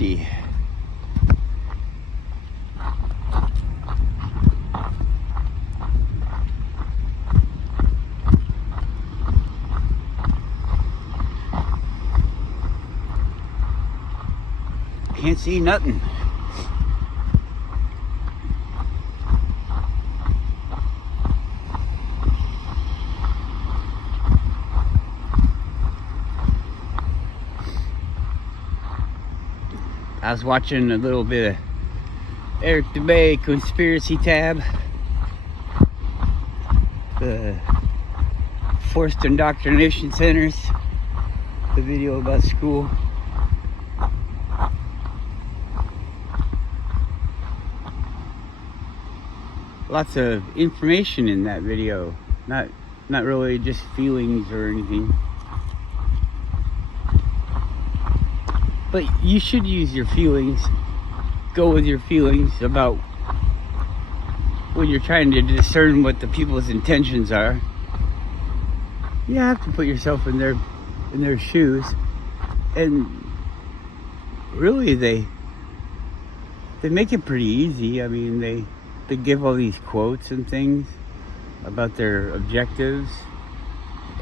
windy. Can't see nothing. I was watching a little bit of Eric Dubay Conspiracy Tab, the Forced Indoctrination Centers, the video about school. Lots of information in that video, not really just feelings or anything. But you should use your feelings, go with your feelings about when you're trying to discern what the people's intentions are. You have to put yourself in their shoes, and really they make it pretty easy. I mean, they give all these quotes and things about their objectives,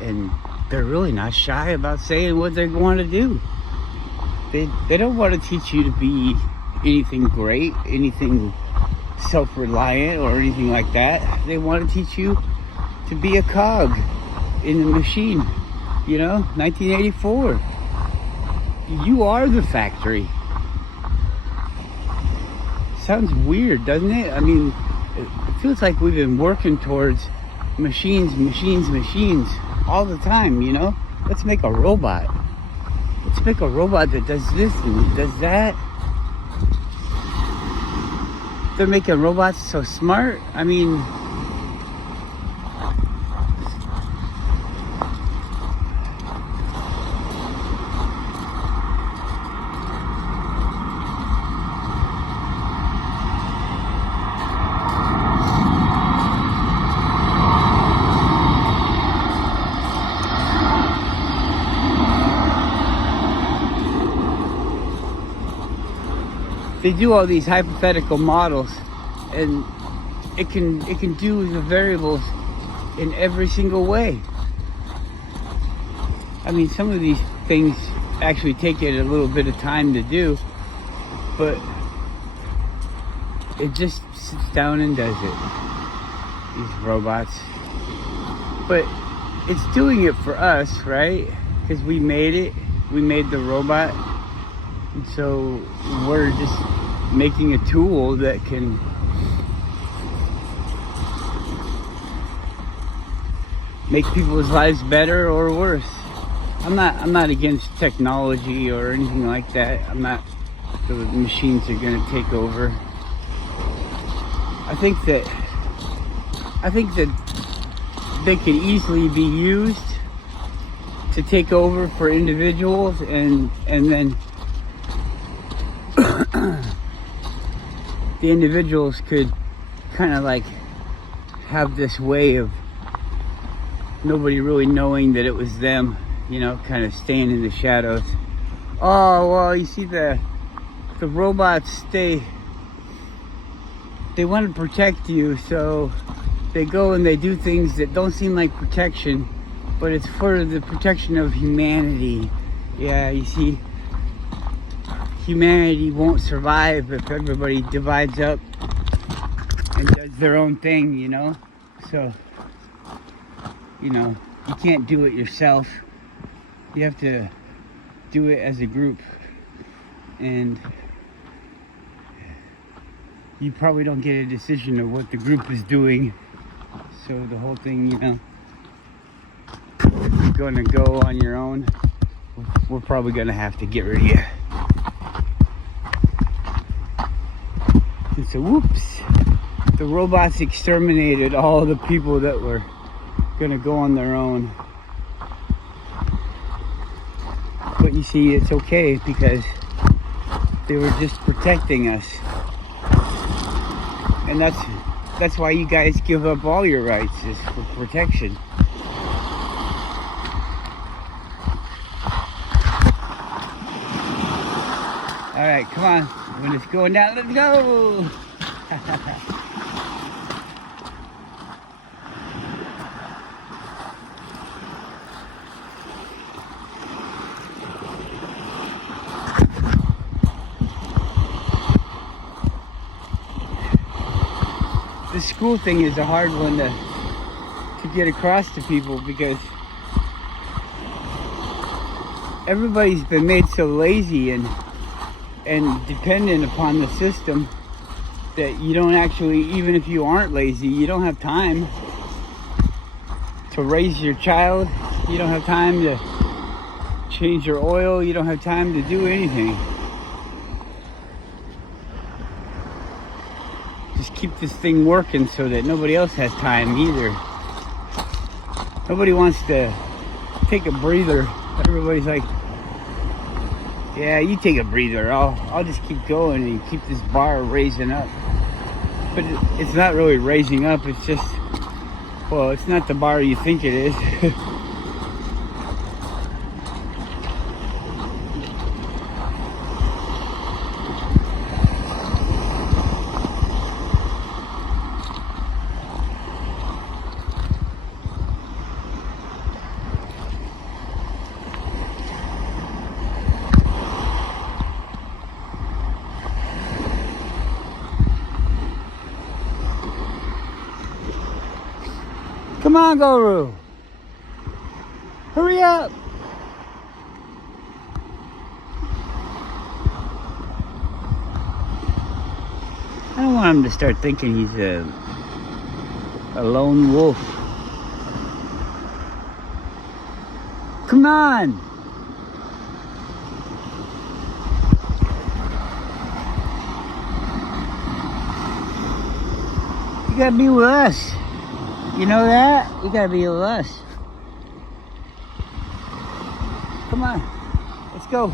and they're really not shy about saying what they want to do. They don't want to teach you to be anything great, anything self-reliant or anything like that. They want to teach you to be a cog in the machine. You know, 1984. You are the factory. Sounds weird, doesn't it? I mean, it feels like we've been working towards machines all the time, you know? Let's make a robot. Let's make a robot that does this and does that. They're making robots so smart. I mean, they do all these hypothetical models, and it can do the variables in every single way. I mean, some of these things actually take it a little bit of time to do, but it just sits down and does it. These robots. But it's doing it for us, right? Because we made it. We made the robot. And so we're just making a tool that can make people's lives better or worse. I'm not against technology or anything like that. The machines are going to take over. I think that they could easily be used to take over for individuals, and then the individuals could kind of like have this way of nobody really knowing that it was them, you know, kind of staying in the shadows. Oh, well, you see the robots, they want to protect you, so they go and they do things that don't seem like protection, but it's for the protection of humanity. Yeah, you see, humanity won't survive if everybody divides up and does their own thing, you know? So, you know, you can't do it yourself. You have to do it as a group. And you probably don't get a decision of what the group is doing. So the whole thing, you know, if you're gonna go on your own, we're probably gonna have to get rid of you. And so, whoops, the robots exterminated all the people that were gonna go on their own. But you see, it's okay because they were just protecting us. And that's why you guys give up all your rights, is for protection. All Alright, come on. When it's going down, let's go! The school thing is a hard one to get across to people because everybody's been made so lazy and dependent upon the system that you don't actually, even if you aren't lazy, you don't have time to raise your child. You don't have time to change your oil. You don't have time to do anything. Just keep this thing working so that nobody else has time either. Nobody wants to take a breather. Everybody's like, yeah, you take a breather. I'll just keep going and keep this bar raising up. But it's not really raising up. It's just, well, it's not the bar you think it is. Come on, Guru. Hurry up. I don't want him to start thinking he's a lone wolf. Come on. You gotta be with us. You know that? You gotta be with us. Come on, let's go.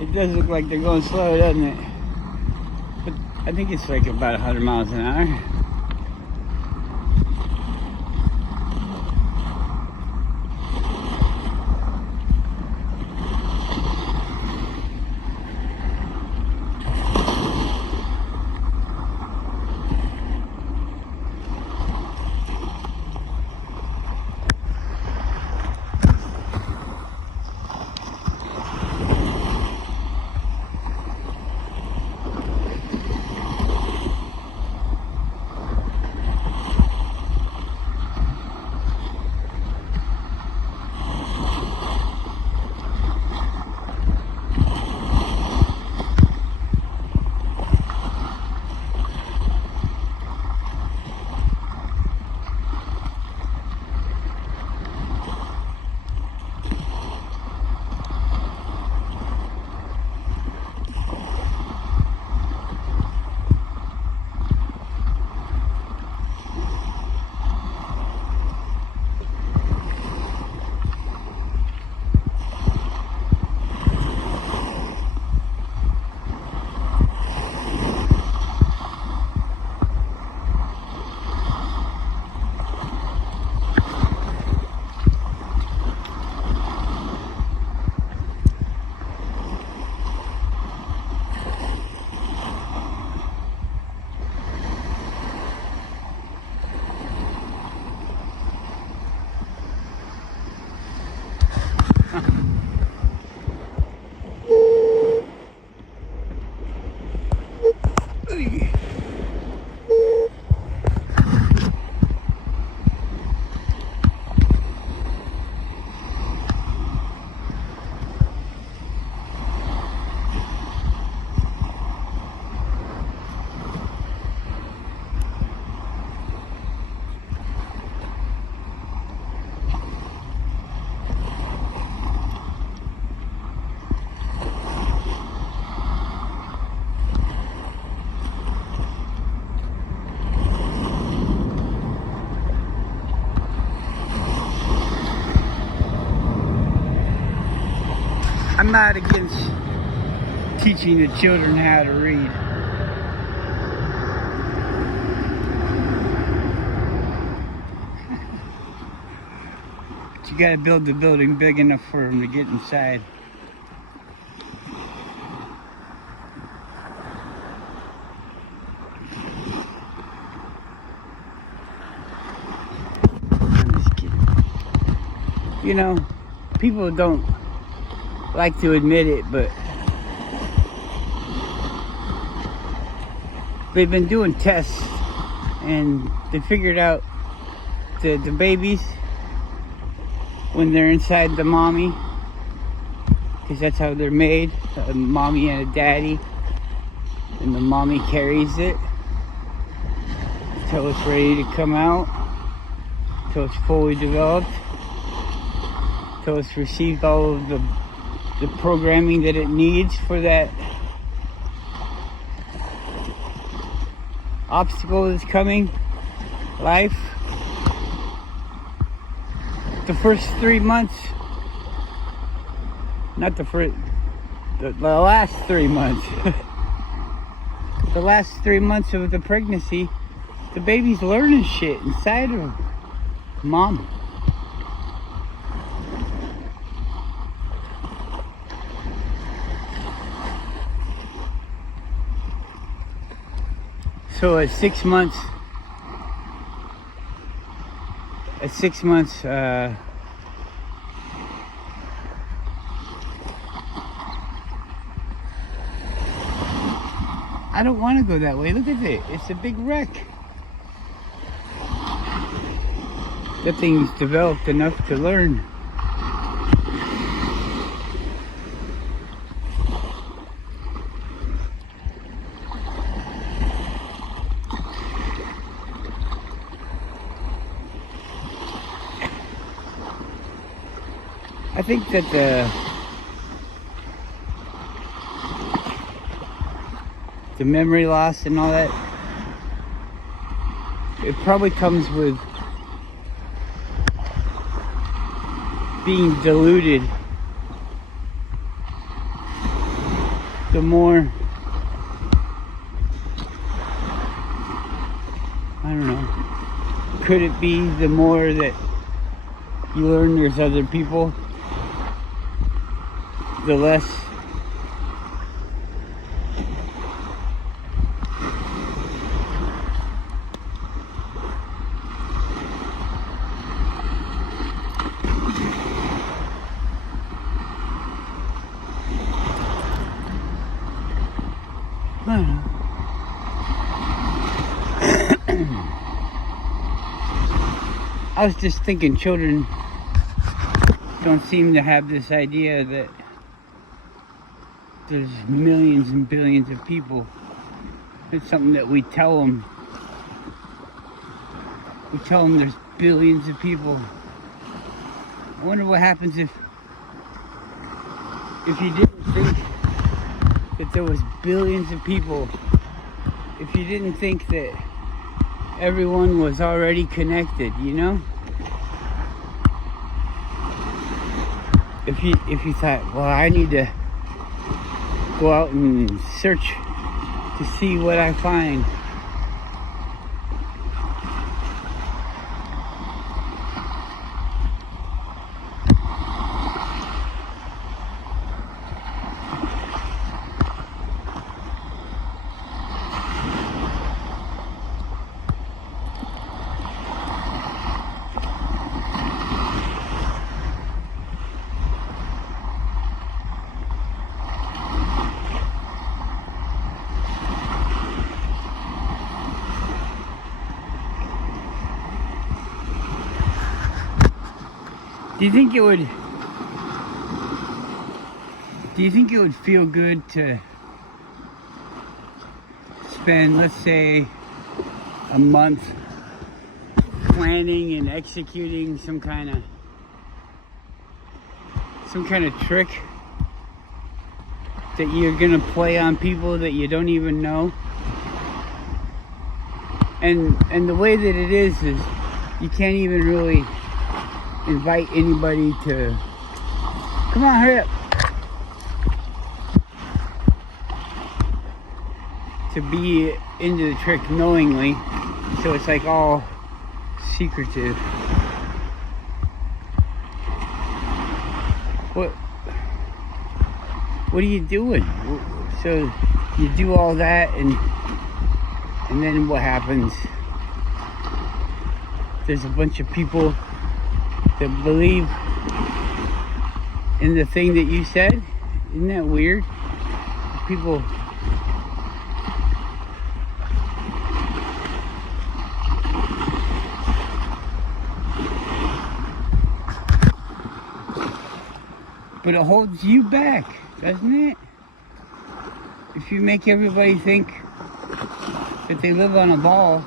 It does look like they're going slow, doesn't it? But I think it's like about 100 miles an hour. I'm not against teaching the children how to read. But you gotta build the building big enough for them to get inside. I'm just kidding. You know, people don't like to admit it, but they've been doing tests and they figured out that the babies, when they're inside the mommy, because that's how they're made, a mommy and a daddy, and the mommy carries it until it's ready to come out, until it's fully developed, until it's received all of the programming that it needs for that obstacle that's coming, life. The first 3 months, not the first, the last 3 months, the last 3 months of the pregnancy, the baby's learning shit inside of mom. So at 6 months, I don't want to go that way. Look at it. It's a big wreck. That thing's developed enough to learn. I think that the memory loss and all that, it probably comes with being diluted. The more, I don't know, could it be the more that you learn there's other people, the less I don't know. I was just thinking children don't seem to have this idea that there's millions and billions of people. It's something that we tell them. We tell them there's billions of people. I wonder what happens if you didn't think that there was billions of people. If you didn't think that everyone was already connected, you know? If you thought, well, I need to go out and search to see what I find. Do you think it would feel good to spend, let's say, a month planning and executing some kind of trick that you're gonna play on people that you don't even know? And the way that it is you can't even really invite anybody to, come on, hurry up. to be into the trick knowingly, so it's like all secretive. What are you doing? So you do all that, and then what happens? There's a bunch of people that believe in the thing that you said. Isn't that weird? People but it holds you back, doesn't it? If you make everybody think that they live on a ball,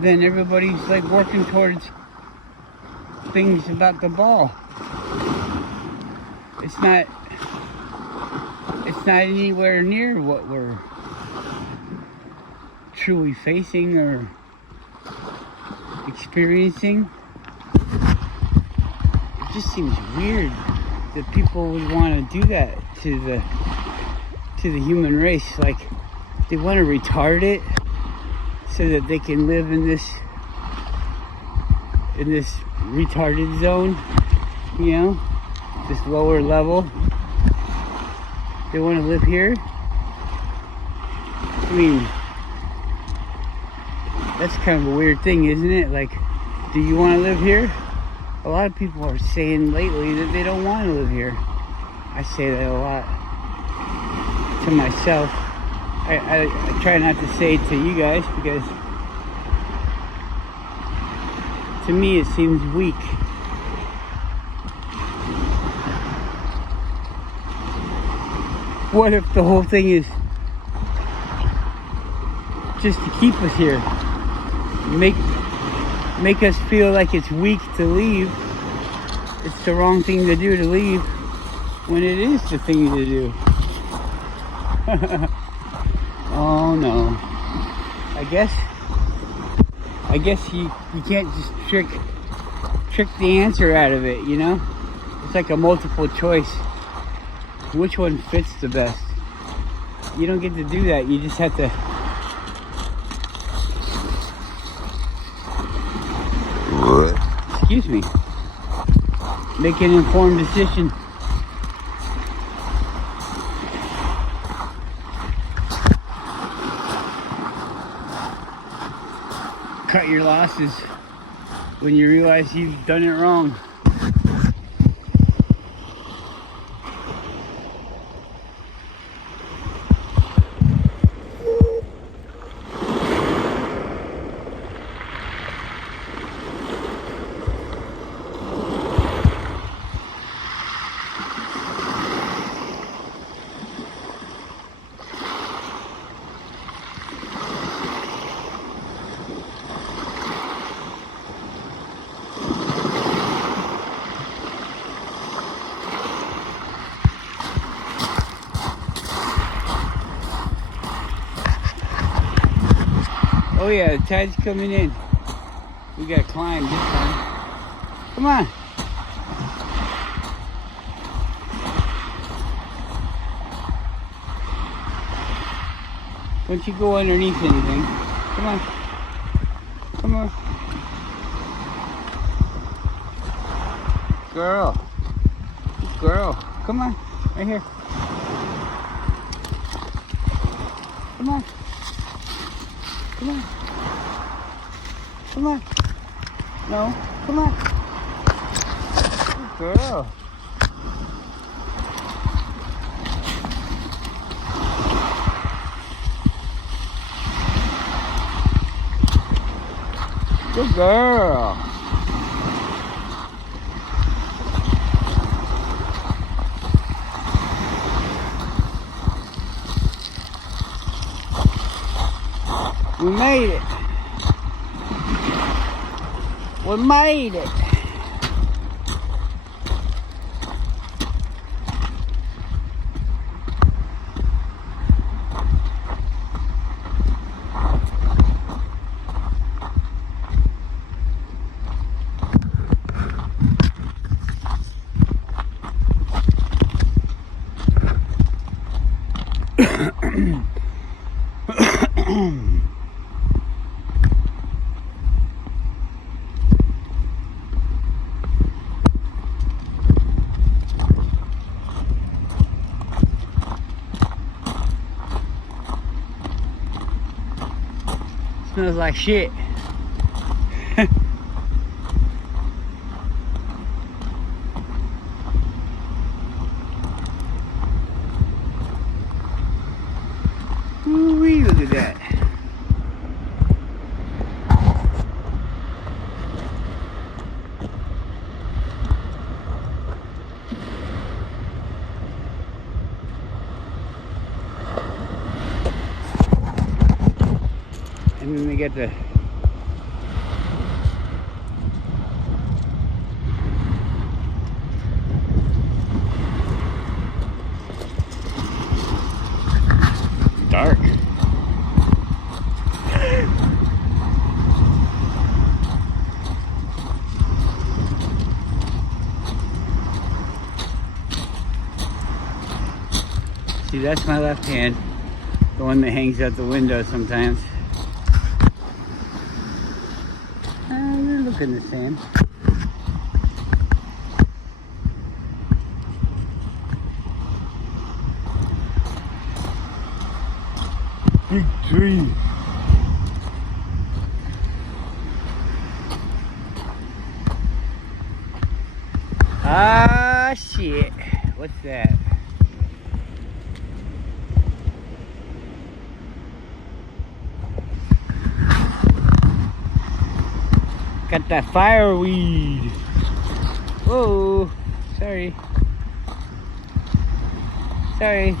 then everybody's like working towards things about the ball. It's not anywhere near what we're truly facing or experiencing. It just seems weird that people would want to do that to the human race. Like, they want to retard it so that they can live in this retarded zone, you know, this lower level. They want to live here. I mean, that's kind of a weird thing, isn't it? Like, do you want to live here? A lot of people are saying lately that they don't want to live here. I say that a lot to myself. I try not to say it to you guys, because to me it seems weak. What if the whole thing is just to keep us here? Make us feel like it's weak to leave. It's the wrong thing to do to leave, when it is the thing to do. Oh no. I guess you can't just trick the answer out of it, you know? It's like a multiple choice. Which one fits the best? You don't get to do that. You just have to excuse me, make an informed decision. Cut your losses when you realize you've done it wrong. Oh yeah, the tide's coming in. We gotta climb this time. Come on. Don't you go underneath anything. Come on. Come on. Girl. Good girl. Come on. Right here. Come on. Come on. Come on. No. Come on. Good girl. Good girl. We made it. We made it. Smells like shit. Ooh-wee, look at that. And then they get the dark. See, that's my left hand, the one that hangs out the window sometimes. Look in the sand. Big tree. Ah, shit. What's that? Got that fireweed. Whoa, sorry. Sorry.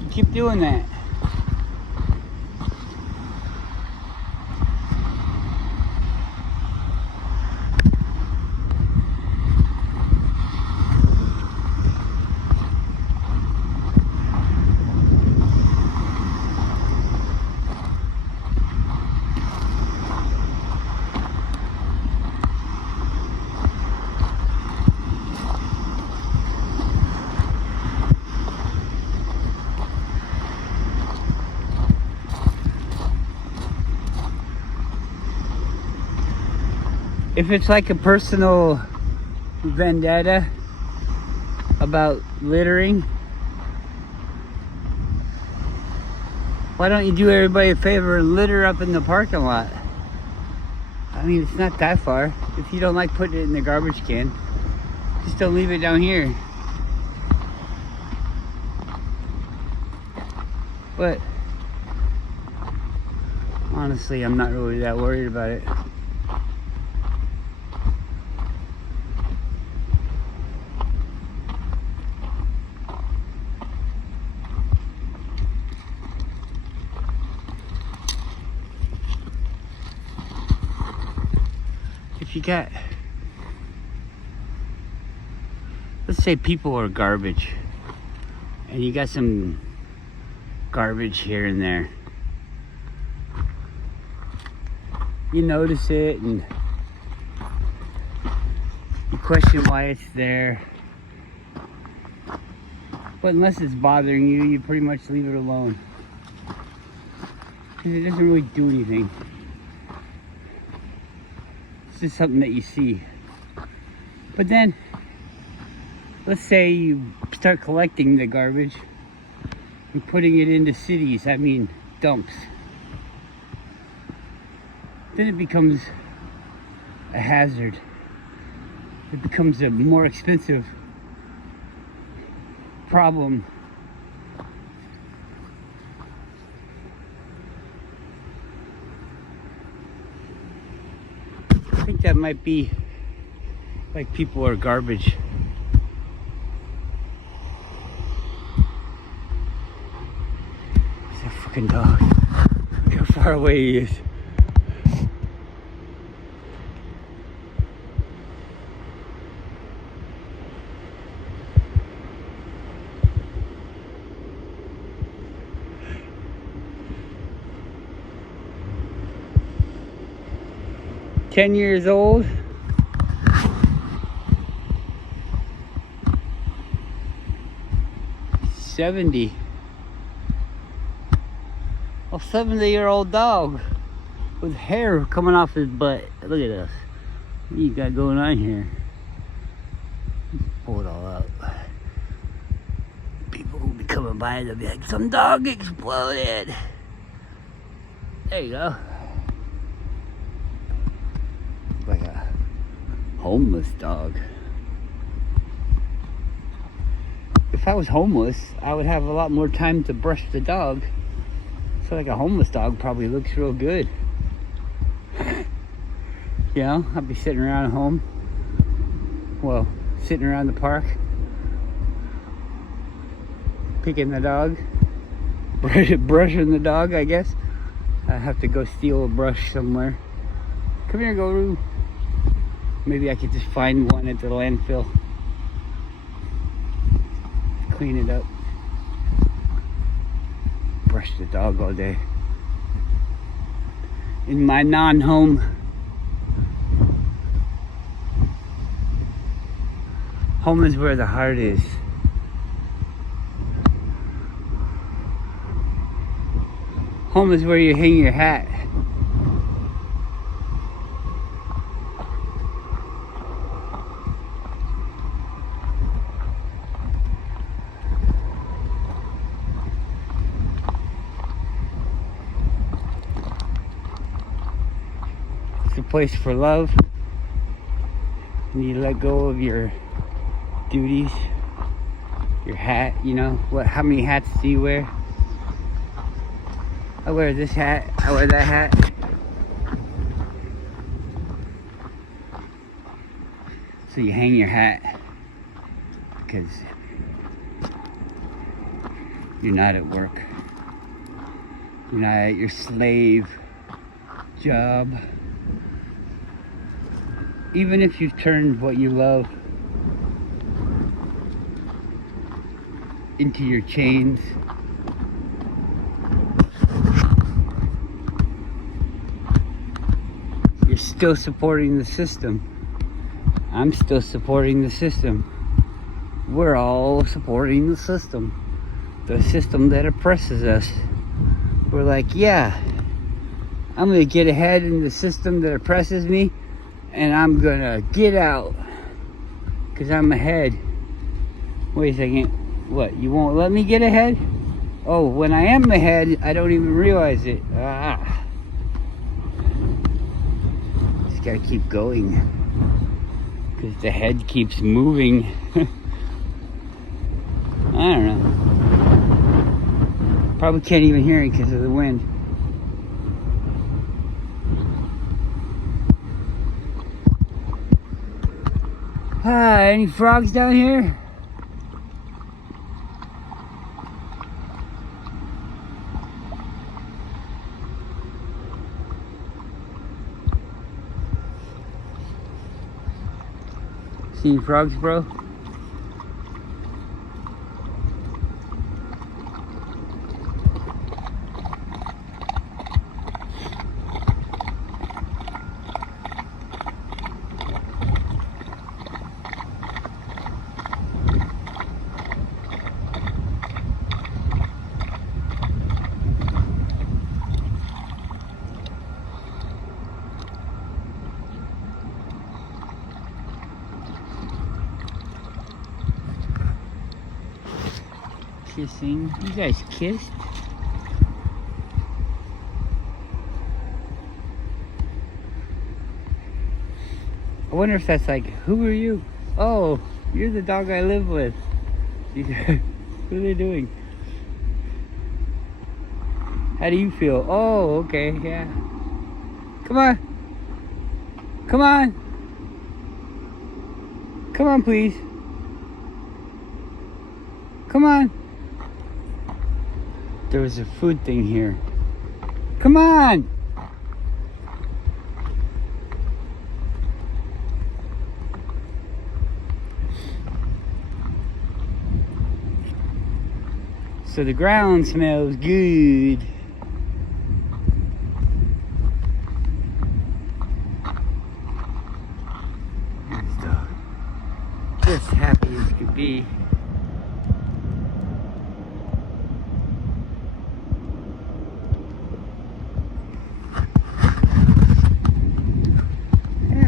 You keep doing that. If it's like a personal vendetta about littering, why don't you do everybody a favor and litter up in the parking lot? I mean, it's not that far. If you don't like putting it in the garbage can, just don't leave it down here. But honestly, I'm not really that worried about it. If you got, let's say people are garbage and you got some garbage here and there, you notice it and you question why it's there, but unless it's bothering you, you pretty much leave it alone because it doesn't really do anything. Just something that you see. But then let's say you start collecting the garbage and putting it into cities, I mean dumps, then it becomes a hazard. It becomes a more expensive problem. I think that might be like people are garbage. It's a fucking dog. Look how far away he is. "10 years old. $70. A 70-year-old dog. with hair coming off his butt. Look at this. What you got going on here? Pull it all up. People will be coming by and they'll be like, some dog exploded. There you go. Like a homeless dog. If I was homeless, I would have a lot more time to brush the dog. So like a homeless dog probably looks real good. You know, I'd be sitting around at home. Well, sitting around the park. Picking the dog. Brushing the dog, I guess. I have to go steal a brush somewhere. Come here, Guru. Maybe I could just find one at the landfill. Clean it up. Brush the dog all day. In my non-home. Home is where the heart is. Home is where you hang your hat. It's a place for love. And you let go of your duties, your hat, you know. How many hats do you wear? I wear this hat, I wear that hat. So you hang your hat because you're not at work. You're not at your slave job. Even if you've turned what you love into your chains, you're still supporting the system. I'm still supporting the system. We're all supporting the system. The system that oppresses us. We're like, yeah, I'm gonna get ahead in the system that oppresses me, and I'm gonna get out because I'm ahead. Wait a second. What, you won't let me get ahead? Oh, when I am ahead, I don't even realize it. Just gotta keep going. Because the head keeps moving. I don't know. Probably can't even hear it because of the wind. Any frogs down here? See any frogs, bro? Kissing. You guys kissed? I wonder if that's like, who are you? Oh, you're the dog I live with. What are they doing? How do you feel? Oh, okay, yeah. Come on. Come on. Come on, please. Come on. There was a food thing here. Come on! So the ground smells good. Just happy as could be.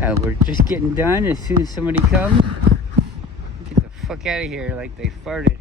Yeah, we're just getting done. As soon as somebody comes, get the fuck out of here like they farted.